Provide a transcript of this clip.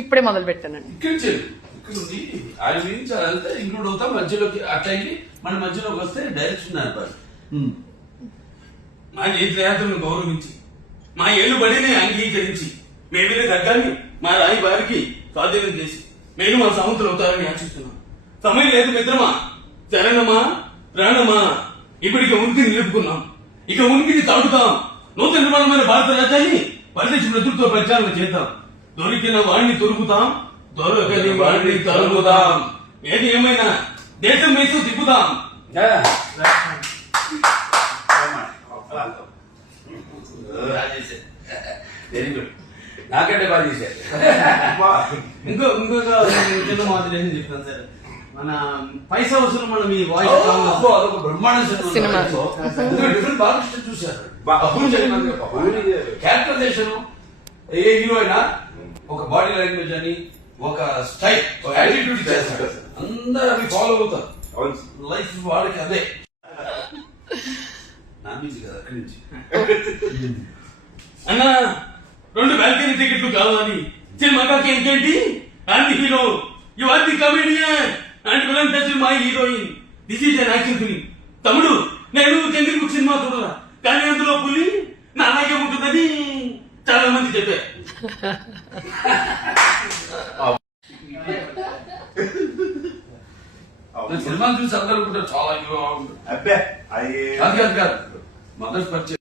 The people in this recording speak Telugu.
ఇప్పుడే మొదలు పెట్టానండి. ఇక్కడ ఉంది ఆయన గురించి అదంతా ఇంక్లూడ్ అవుతాం మధ్యలోకి అట్లా మన మధ్యలోకి వస్తే డైరెక్షన్ అనిపారు. మా నేతలను గౌరవించి మా ఏలుబడిని అంగీకరించి మేమే ఖడ్గాన్ని మా రాయి వారికి స్వాధీనం చేసి మేము మా సముద్రం అవుతారని ఆశిస్తున్నాం. సమయం లేదు మిత్రమా, చరణమా, ప్రాణమా, ఇప్పటికి ఉనికిని నిలుపుకున్నాం, ఇక ఉనికిని తాగుతాం. నూతన నిర్మాణమైన భారత రాజ్యాన్ని పరిదేశ నేతృత్వ ప్రచారం చేద్దాం. దొరికిన వాడిని తొలుగుతాం, దొరకని వాడిని తరుగుదాం. ఏది ఏమైనా దేశం వేసు తిప్పుదాం. వెరీ గుడ్, నాకంటే బాగా చేశారు. ఇంకొక చిన్న మాదిరి చెప్తాను సార్. మన పైసా వసూలు మనం ఈ వాయిస్ అదొక బ్రహ్మాండ సినిమా. డిఫరెంట్ బాగా చూశారు. క్యారెక్టరైజేషన్ ఏ హీరో అయినా ఒక బాడీ లాంగ్వేజ్ అని ఒక స్టైల్ యాటిట్యూడ్ చేస్తారు, అందరూ అవి ఫాలో అవుతారు. లైఫ్ వాళ్ళకి అదే నామించి కదా అక్కడి నుంచి. అన్నా 2 బాల్కనీ టికెట్లు కావాలి సినిమాకి. ఇంకేంటి and hero, you are the comedian and villain touch my heroine. This is an action film. తమ్ముడు, నేను చంద్ర బుక్ సినిమా చూడరా, కానీ అందులో పులి నా అలాగే ఉంటుందని చాలా మంది చెప్పారు. సినిమా చూసి అందరూ చాలా హీరో. అబ్బే కాదు మదర్స్ పరిచయం